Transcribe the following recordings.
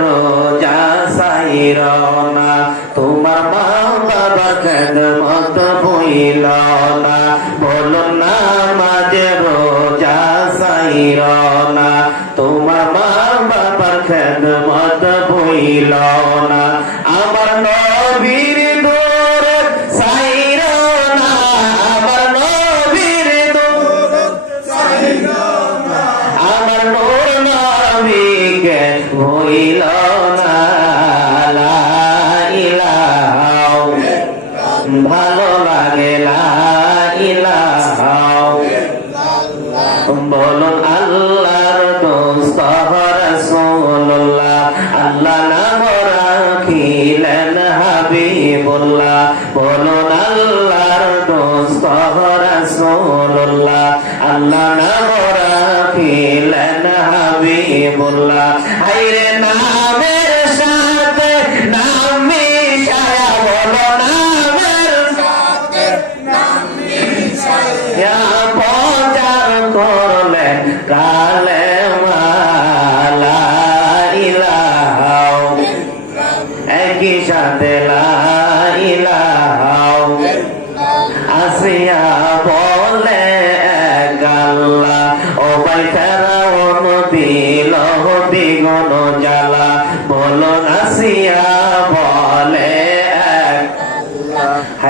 রোজা সাইর না, তোমার মা বাবার খেদমত বইল না? বলুন না মাঝে রোজা সাইর না, তোমার মা বাবার মত বইল না? আমার নবীর ভইল না লা ইলাহা ভালো লাগে, লা ইলাহা বলুন আল্লাহর দোস্ত রাসূলুল্লাহ, আল্লাহ নাম রাখিলেন হাবিবুল্লাহ। বলুন আল্লাহর দোস্ত রাসূলুল্লাহ, আল্লাহ নাম হাবিবুল্লাহ হাইরে নামের সাথে নাম মিশায়া বলো, নামের সাথে ইয়া প্রচার করলে কালে একই সাথে লা ইলাহা আসিয়া বলে গাল্লা ও ভাই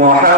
محمد